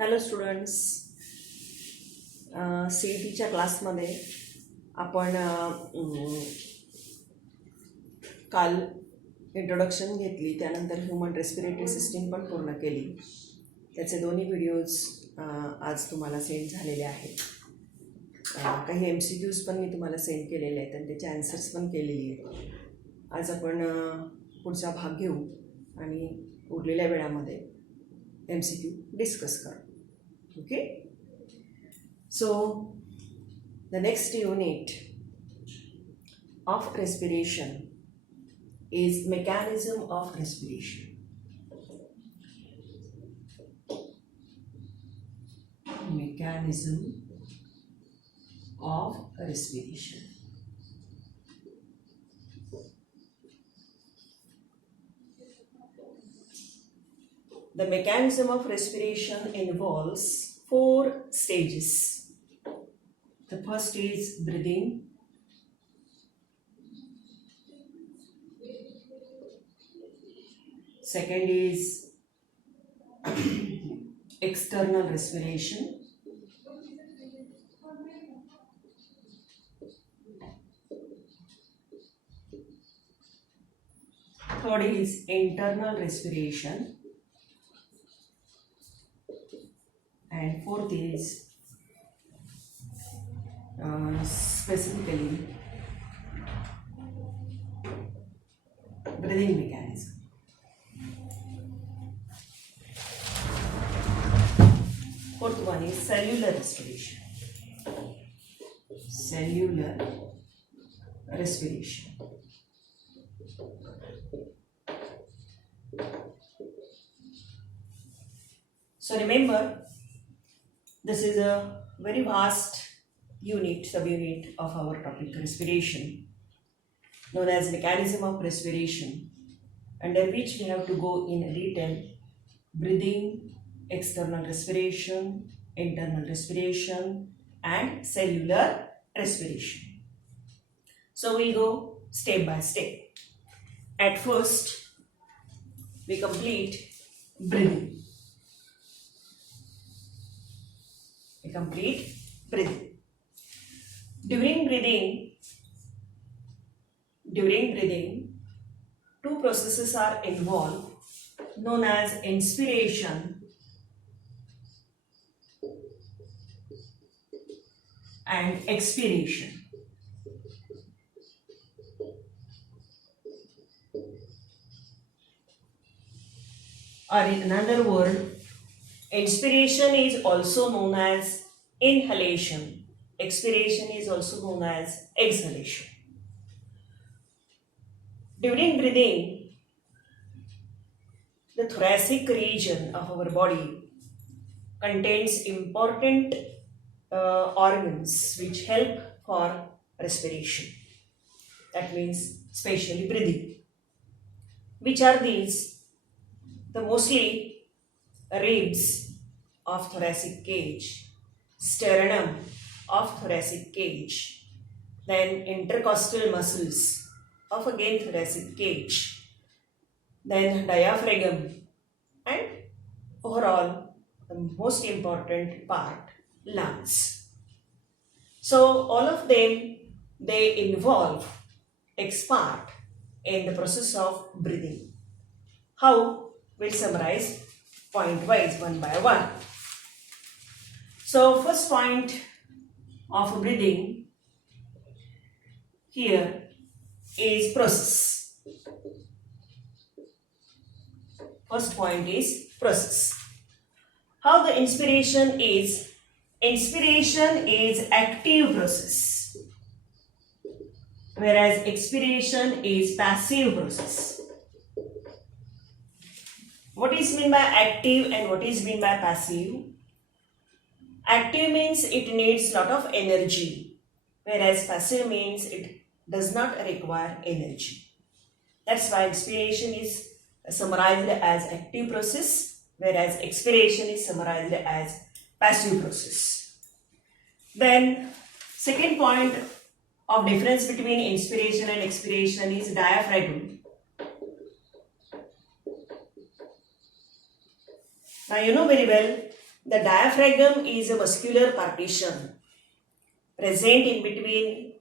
Hello students, सी ई टीच्या क्लासमध्ये आपण काल इंट्रोडक्शन घेतली, त्यानंतर ह्युमन रेस्पिरेटरी सिस्टीम पण पूर्ण केली. त्याचे दोन्ही व्हिडिओज आज तुम्हाला सेंड झालेले आहेत. काही MCQs पण मी तुम्हाला सेंड केलेले आहेत आणि त्याचे ॲन्सर्स पण केलेली आहेत. आज आपण पुढचा भाग घेऊ आणि उरलेल्या वेळामध्ये MCQ डिस्कस करू. Okay, so the next unit of respiration is mechanism of respiration. Mechanism of respiration. The mechanism of respiration involves 4 stages. The first is breathing. Second is external respiration. Third is internal respiration. And fourth is specifically breathing mechanism. Fourth one is cellular respiration. Cellular respiration. So remember, this is a very vast subunit of our topic respiration, known as mechanism of respiration, under which we have to go in detail: breathing, external respiration, internal respiration, and cellular respiration. So we go step by step. At first, we complete breathing. Complete breathing. During breathing, 2 processes are involved, known as inspiration and expiration. Or in another word, inspiration is also known as inhalation. Expiration is also known as exhalation. During breathing, the thoracic region of our body contains important organs which help for respiration. That means especially breathing. Which are these? The mostly ribs of thoracic cage, sternum of thoracic cage, then intercostal muscles of again thoracic cage, then diaphragm, and overall the most important part, lungs. So all of them, they involve, X part, in the process of breathing. How? We'll summarize point wise, one by one. So first point of breathing here is process. First point is process. How the inspiration is active process, whereas expiration is passive process. What is meant by active and what is meant by passive? Active means it needs lot of energy, whereas passive means it does not require energy. That's why inspiration is summarized as active process, whereas expiration is summarized as passive process. Then second point of difference between inspiration and expiration is diaphragm. Now you know very well The diaphragm is a muscular partition present in between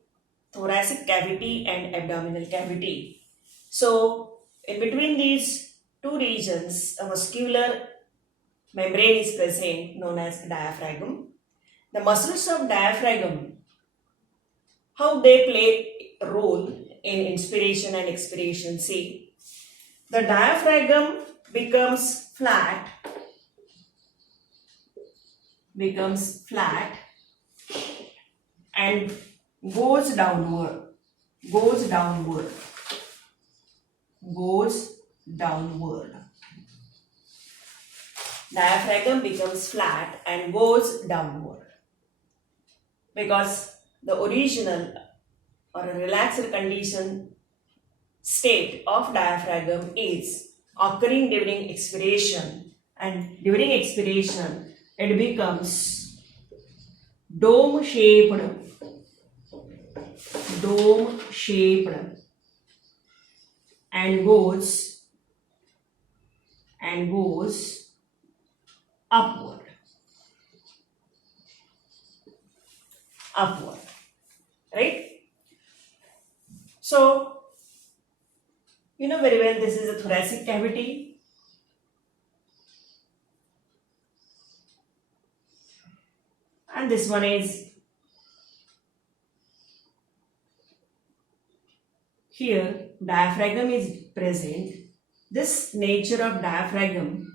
thoracic cavity and abdominal cavity. So, in between these two regions, a muscular membrane is present known as diaphragm. The muscles of diaphragm, how they play a role in inspiration and expiration. See, the diaphragm becomes flat and goes downward. Diaphragm becomes flat and goes downward because the original or a relaxed condition state of diaphragm is occurring during expiration, and during expiration it becomes dome shaped and goes upward, right? So, you know very well this is a thoracic cavity. And this one is here, diaphragm is present. This nature of diaphragm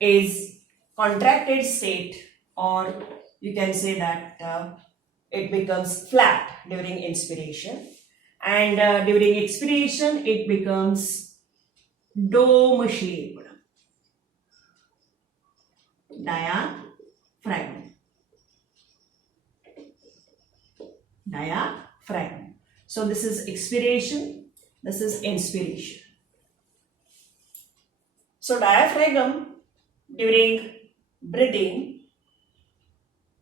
is contracted state, or you can say that it becomes flat during inspiration, and during expiration it becomes dome shaped. Diaphragm. So this is expiration, this is inspiration. So diaphragm during breathing,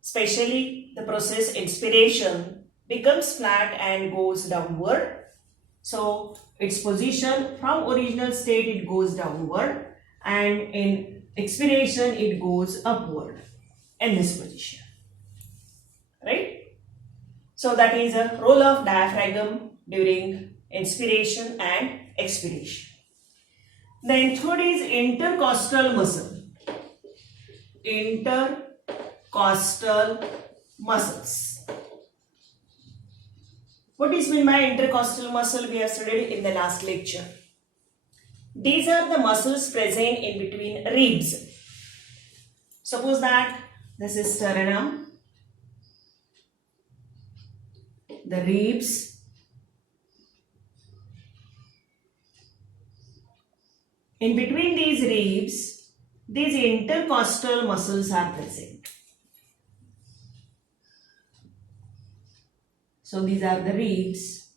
especially the process inspiration, becomes flat and goes downward. So its position from original state it goes downward, and in expiration it goes upward in this position, right? So that is a role of diaphragm during inspiration and expiration. Then third is intercostal muscle. Intercostal muscles. What is meant by intercostal muscle? We have studied in the last lecture. These are the muscles present in between ribs. Suppose that this is sternum, the ribs, in between these ribs, these intercostal muscles are present. So these are the ribs,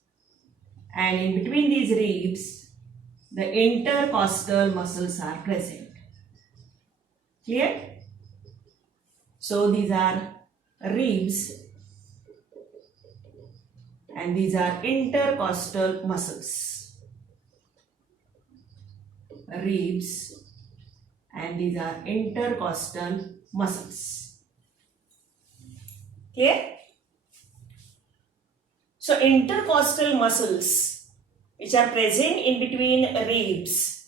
and in between these ribs, the intercostal muscles are present. Clear? So these are ribs and these are intercostal muscles. Ribs and these are intercostal muscles. Clear? So intercostal muscles which are present in between ribs,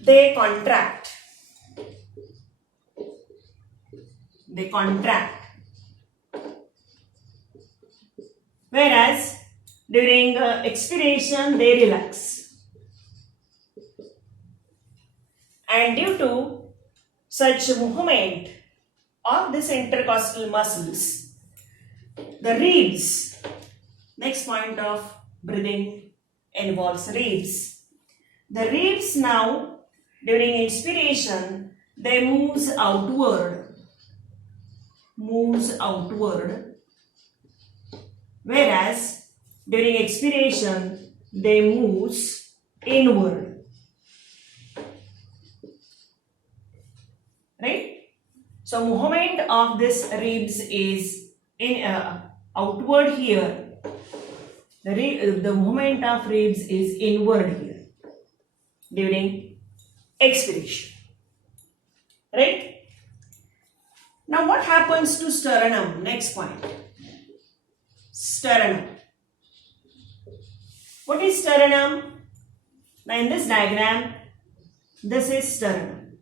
they contract. Whereas during expiration they relax. And due to such movement of this intercostal muscles, the ribs, next point of breathing involves ribs. The ribs now during inspiration they moves outward, whereas during expiration they moves inward. Right? So movement of this ribs is in outward here. The movement of ribs is inward here. during expiration. Right? Now what happens to sternum? Next point. Sternum. What is sternum? Now in this diagram, this is sternum.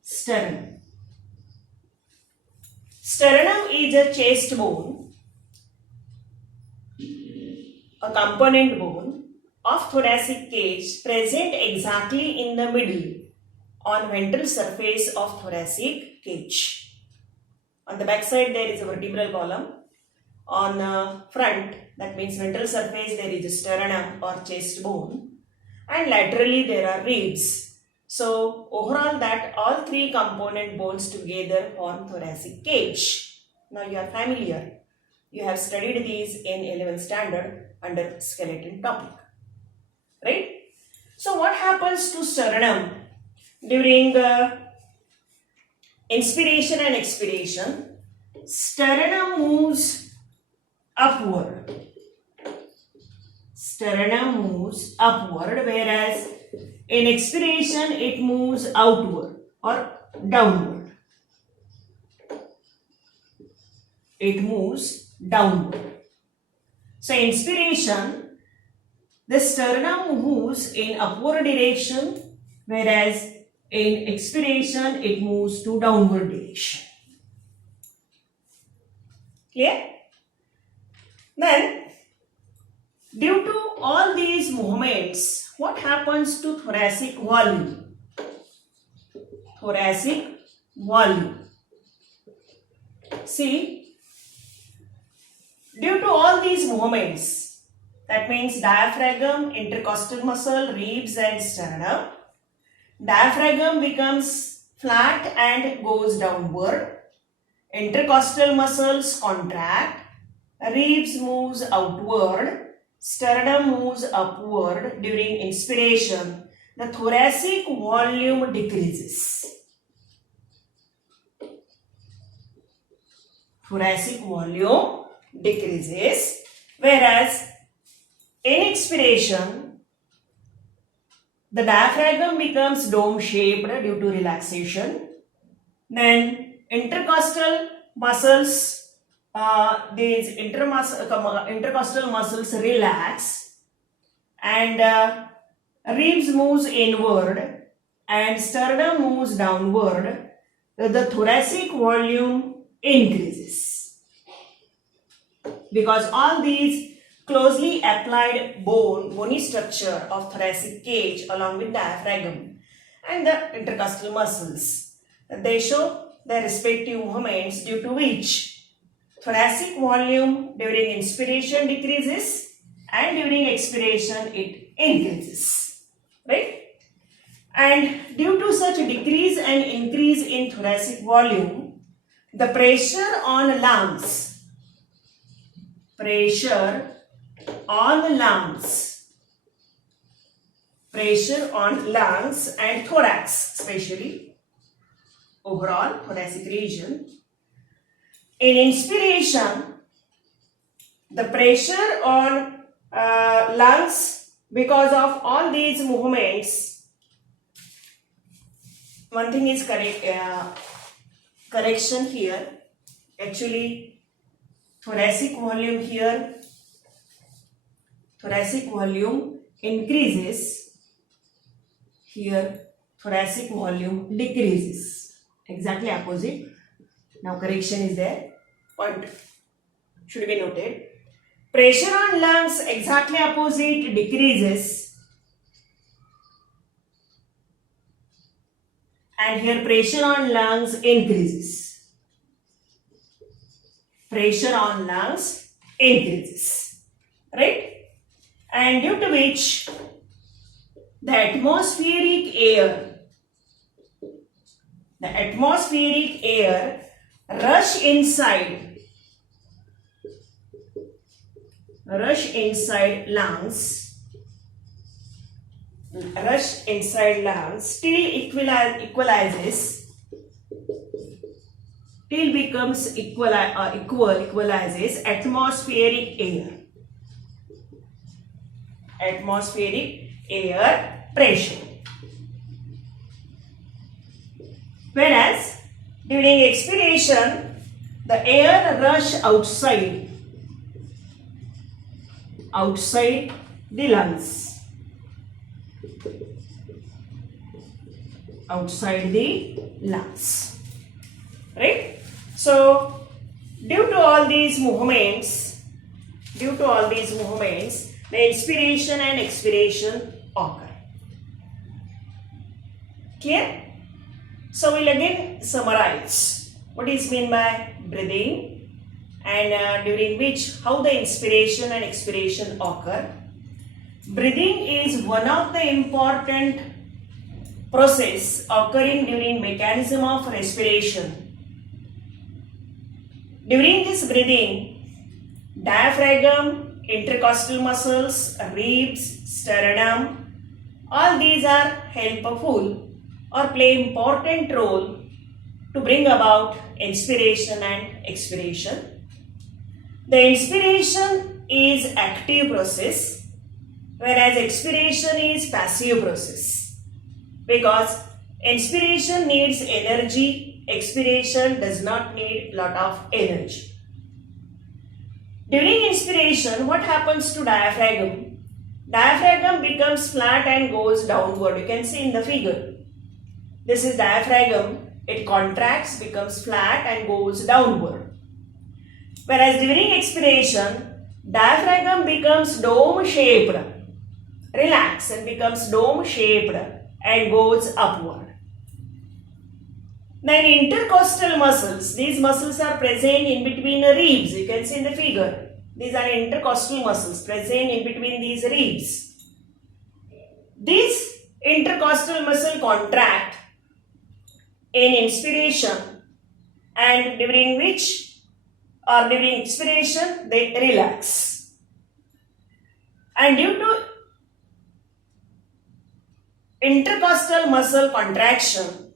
Sternum. Sternum is a chest bone, a component bone of thoracic cage present exactly in the middle on ventral surface of thoracic cage. On the back side there is a vertebral column. On front, that means ventral surface, there is a sternum or chest bone, and laterally there are ribs. So overall that all three component bones together form thoracic cage. Now you are familiar. You have studied these in 11th standard under skeleton topic. Right? So what happens to sternum during inspiration and expiration? Sternum moves upward. Sternum moves upward, whereas in expiration it moves outward or downward. It moves downward. So inspiration, the sternum moves in upward direction, whereas in expiration it moves to downward direction. Clear? Then, due to all these movements, what happens to thoracic volume? Thoracic volume. See, due to all these movements, that means diaphragm, intercostal muscle, ribs and sternum, diaphragm becomes flat and goes downward, intercostal muscles contract, ribs moves outward, sternum moves upward. During inspiration, the thoracic volume decreases. Thoracic volume decreases, whereas in expiration, the diaphragm becomes dome shaped due to relaxation. Then intercostal muscles, these intercostal muscles relax, and ribs moves inward and sternum moves downward. The thoracic volume increases because all these closely applied bony structure of thoracic cage along with diaphragm and the intercostal muscles, they show their respective movements, due to which thoracic volume during inspiration decreases and during expiration it increases. Right? And due to such decrease and increase in thoracic volume, the pressure on lungs, pressure on lungs and thorax, especially overall thoracic region. In inspiration, the pressure on lungs, because of all these movements, one thing is correction here. Actually, thoracic volume here, thoracic volume increases. Here, thoracic volume decreases. Exactly opposite. Now correction is there. Point should be noted. Pressure on lungs exactly opposite, decreases. And here pressure on lungs increases. Pressure on lungs increases. Right? And due to which the atmospheric air rush inside lungs till equalizes, till becomes equalizes atmospheric air. atmospheric air pressure. Whereas during expiration, the air rush outside the lungs. Outside the lungs. Right? So, due to all these movements, the inspiration and expiration occur. Clear? So, we'll again summarize what is meant by breathing and during which how the inspiration and expiration occur. Breathing is one of the important process occurring during mechanism of respiration. During this breathing, diaphragm, intercostal muscles, ribs, sternum, all these are helpful or play important role to bring about inspiration and expiration. The inspiration is active process, whereas expiration is passive process. Because inspiration needs energy, expiration does not need lot of energy. During inspiration, what happens to diaphragm? Diaphragm becomes flat and goes downward. You can see in the figure. This is diaphragm. It contracts, becomes flat and goes downward. Whereas during expiration, diaphragm becomes dome-shaped, relax and becomes dome-shaped and goes upward. Then intercostal muscles, these muscles are present in between the ribs. You can see in the figure. These are intercostal muscles present in between these ribs. These intercostal muscles contract in inspiration and during expiration they relax. And due to intercostal muscle contraction,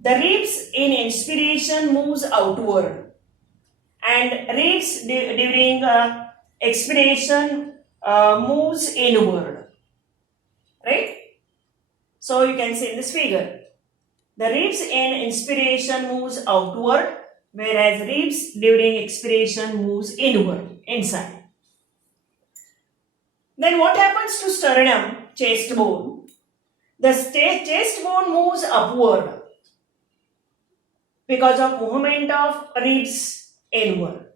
the ribs in inspiration moves outward and ribs during expiration moves inward. Right? So you can see in this figure, the ribs in inspiration moves outward, whereas ribs during expiration moves inward, inside. Then what happens to sternum, chest bone? The chest bone moves upward because of movement of ribs inward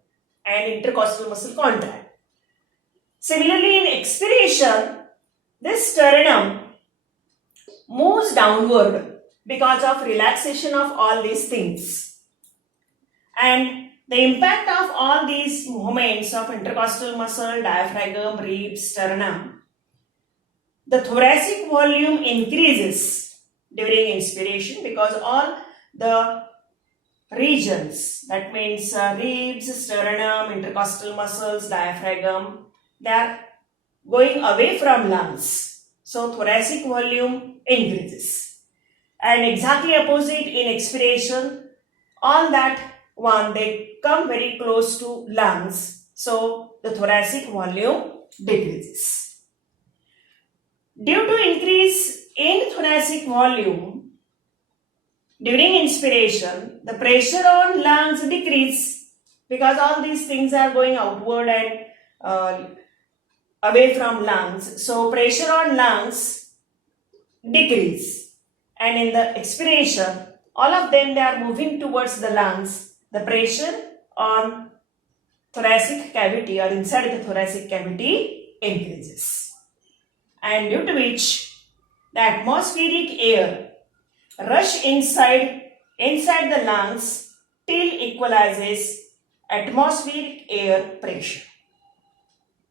and intercostal muscle contract. Similarly, in expiration, this sternum moves downward because of relaxation of all these things. And the impact of all these movements of intercostal muscle, diaphragm, ribs, sternum, the thoracic volume increases during inspiration because all the regions, that means ribs, sternum, intercostal muscles, diaphragm, they are going away from lungs. So thoracic volume increases. And exactly opposite in expiration, all that one, they come very close to lungs. So the thoracic volume decreases. Due to increase in thoracic volume, during inspiration, the pressure on lungs decrease because all these things are going outward and away from lungs. So pressure on lungs decrease. And in the expiration, all of them, they are moving towards the lungs. The pressure on thoracic cavity or inside the thoracic cavity increases. And due to which the atmospheric air rush inside the lungs till equalizes atmospheric air pressure,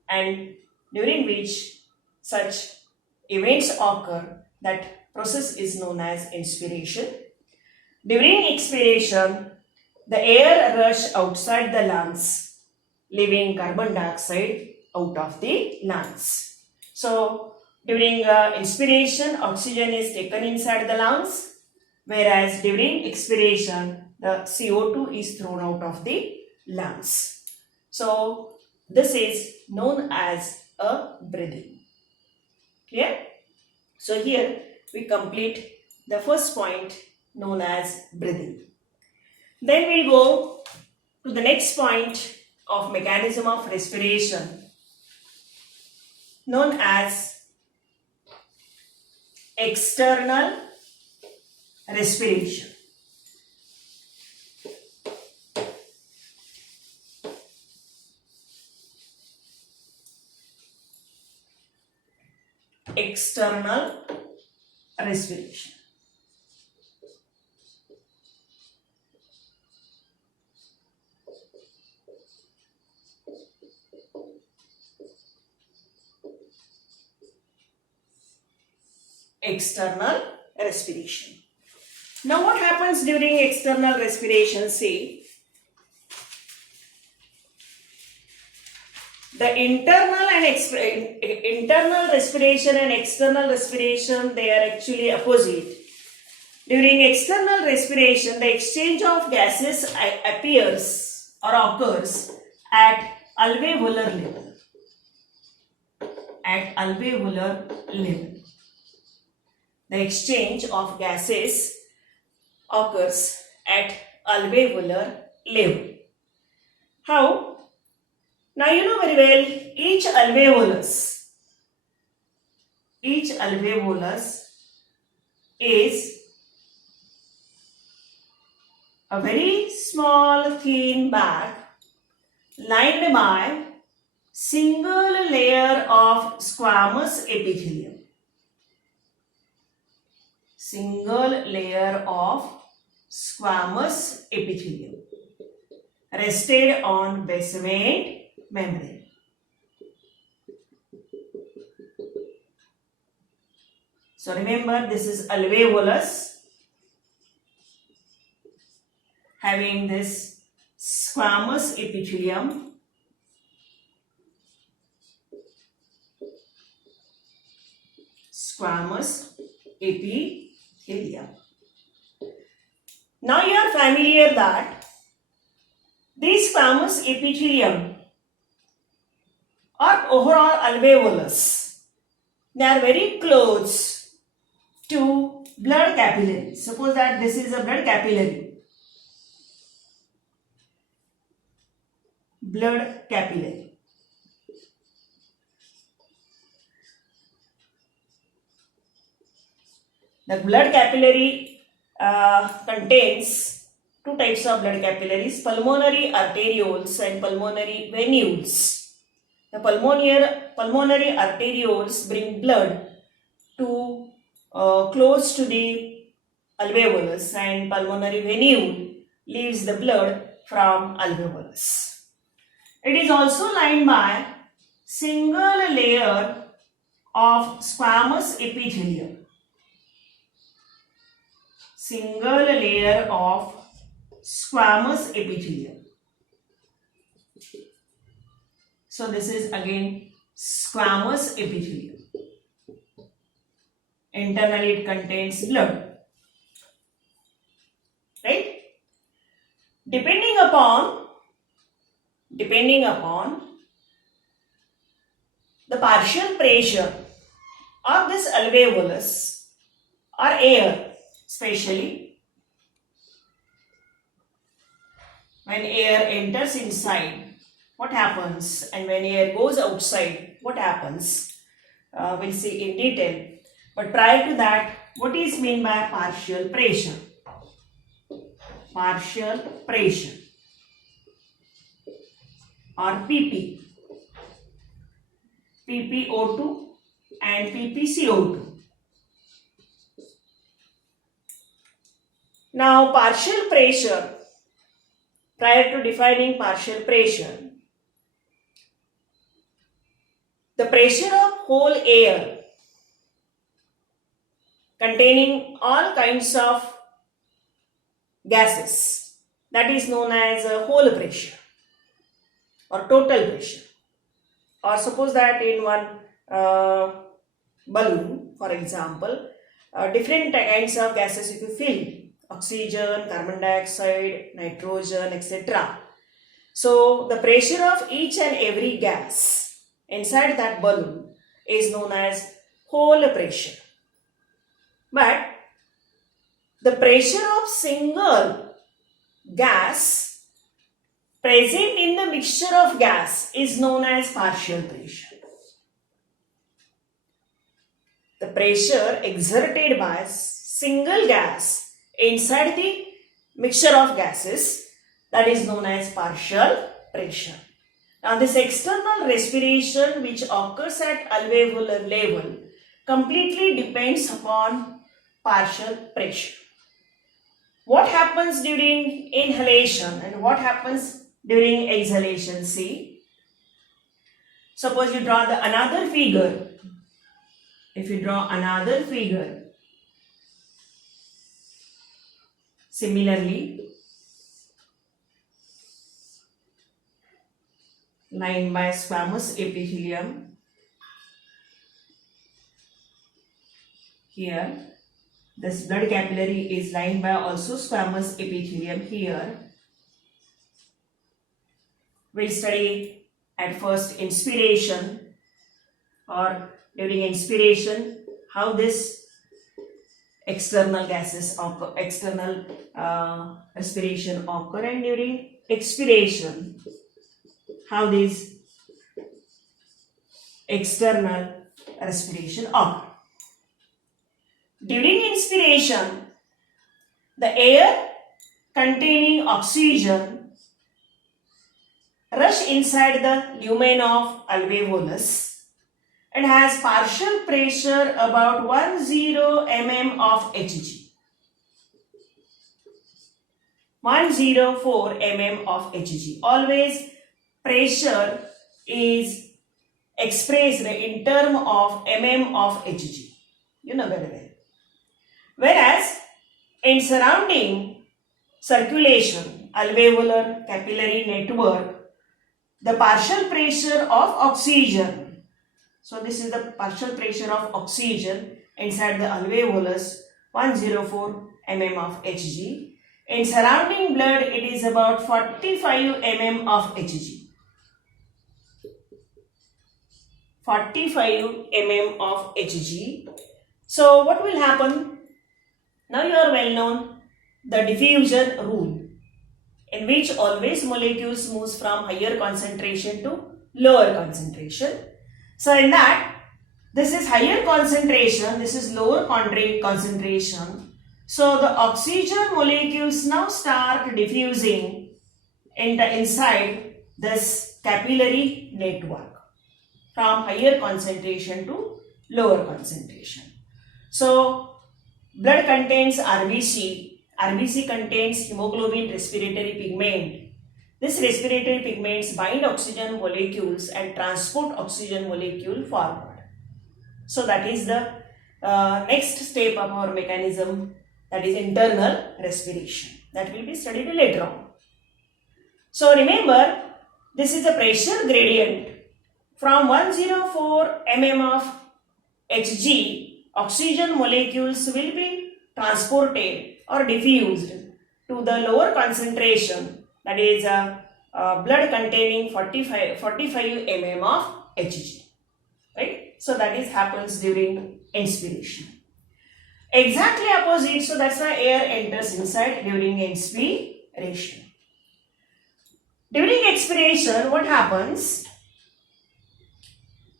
and during which such events occur, that process is known as inspiration. During expiration, the air rush outside the lungs, leaving carbon dioxide out of the lungs. So during inspiration, oxygen is taken inside the lungs, whereas during expiration, the CO2 is thrown out of the lungs. So this is known as a breathing. Clear? So here we complete the first point known as breathing. Then we'll go to the next point of mechanism of respiration known as external respiration. External respiration. External respiration. Now what happens during external respiration? See, the internal respiration and external respiration, they are actually opposite. During external respiration, the exchange of gases appears or occurs at alveolar level. At alveolar level. The exchange of gases occurs at alveolar level. How? Now you know very well, each alveolus is a very small thin bag lined by single layer of squamous epithelium. Single layer of squamous epithelium rested on basement membrane. So remember, this is alveolus having this squamous epithelium. Squamous epithelium. Now you are familiar that these squamous epithelium or overall alveolus, they are very close to blood capillary. Suppose that this is a blood capillary. Blood capillary. The blood capillary contains two types of blood capillaries, pulmonary arterioles and pulmonary venules. The pulmonary arterioles bring blood to close to the alveolus, and pulmonary venule leaves the blood from alveolus. It is also lined by single layer of squamous epithelium. Single layer of squamous epithelium. So this is again squamous epithelium. Internally it contains blood. Right? Depending upon the partial pressure of this alveolus or air, especially when air enters inside, what happens, and when air goes outside, what happens, we'll see in detail. But prior to that, what is meant by partial pressure? Partial pressure or PP, PPO2 and PPCO2. Now partial pressure, prior to defining partial pressure, the pressure of whole air containing all kinds of gases, that is known as whole pressure or total pressure. Or suppose that in one balloon, for example, different kinds of gases if you fill, oxygen, carbon dioxide, nitrogen, etc. So the pressure of each and every gas inside that balloon is known as whole pressure. But the pressure of single gas present in the mixture of gas is known as partial pressure. The pressure exerted by single gas inside the mixture of gases, that is known as partial pressure. Now this external respiration which occurs at alveolar level completely depends upon partial pressure. What happens during inhalation and what happens during exhalation? See, suppose you draw another figure. If you draw another figure, similarly, lined by squamous epithelium, here this blood capillary is lined by also squamous epithelium here. We'll study at first inspiration, or during inspiration how this external gases occur, external respiration occur, and during expiration how these external respiration occur. During inspiration, the air containing oxygen rush inside the lumen of alveolus and has partial pressure about 10 mm of Hg. 104 mm of Hg. Always pressure is expressed in term of mm of Hg. You know very well. Whereas in surrounding circulation, alveolar capillary network, the partial pressure of oxygen, so this is the partial pressure of oxygen inside the alveolus, 104 mm of Hg. In surrounding blood, it is about 45 mm of Hg. 45 mm of Hg. So what will happen? Now you are well known the diffusion rule, in which always molecules moves from higher concentration to lower concentration. So in that, this is higher concentration, this is lower concentration. So the oxygen molecules now start diffusing inside this capillary network from higher concentration to lower concentration. So blood contains RBC. RBC contains hemoglobin respiratory pigment. This respiratory pigments bind oxygen molecules and transport oxygen molecule forward. So that is the next step of our mechanism, that is internal respiration. That will be studied later on. So remember, this is the pressure gradient. From 104 mm of Hg, oxygen molecules will be transported or diffused to the lower concentration, that is blood containing 45 mm of Hg. Right? So that is happens during inspiration. Exactly opposite, so that's why air enters inside during inspiration. During expiration, what happens?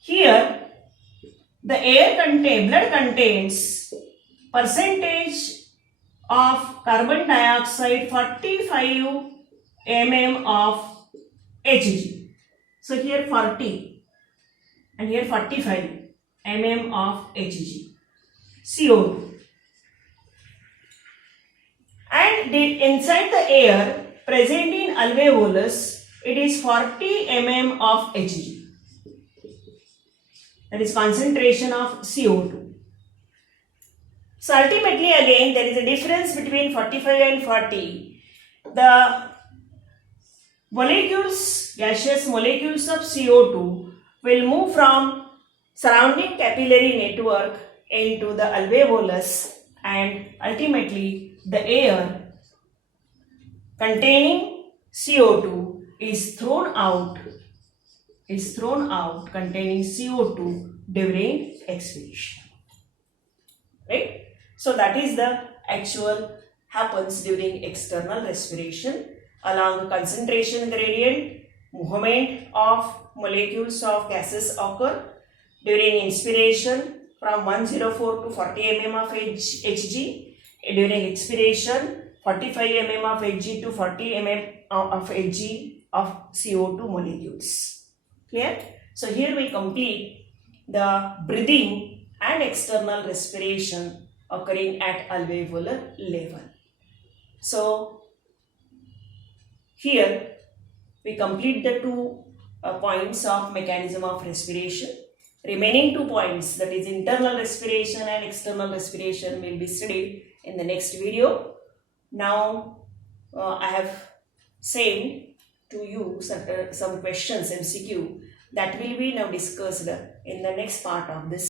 Here, the blood contains percentage of carbon dioxide 45 mm of Hg. So here 40 and here 45 mm of Hg, CO2. And inside the air present in alveolus, it is 40 mm of Hg. That is concentration of CO2. So ultimately again there is a difference between 45 and 40. The molecules, gaseous molecules of CO2 will move from surrounding capillary network into the alveolus, and ultimately the air containing CO2 is thrown out containing CO2 during expiration. Right? So that is the actual happens during external respiration. Along concentration gradient, movement of molecules of gases occur during inspiration from 104 to 40 mm of Hg. During expiration, 45 mm of Hg to 40 mm of Hg of CO2 molecules. Clear? So here we complete the breathing and external respiration occurring at alveolar level. So here we complete the two points of mechanism of respiration. Remaining 2 points, that is internal respiration and external respiration, will be studied in the next video. Now I have sent to you some questions, MCQ, that will be now discussed in the next part of this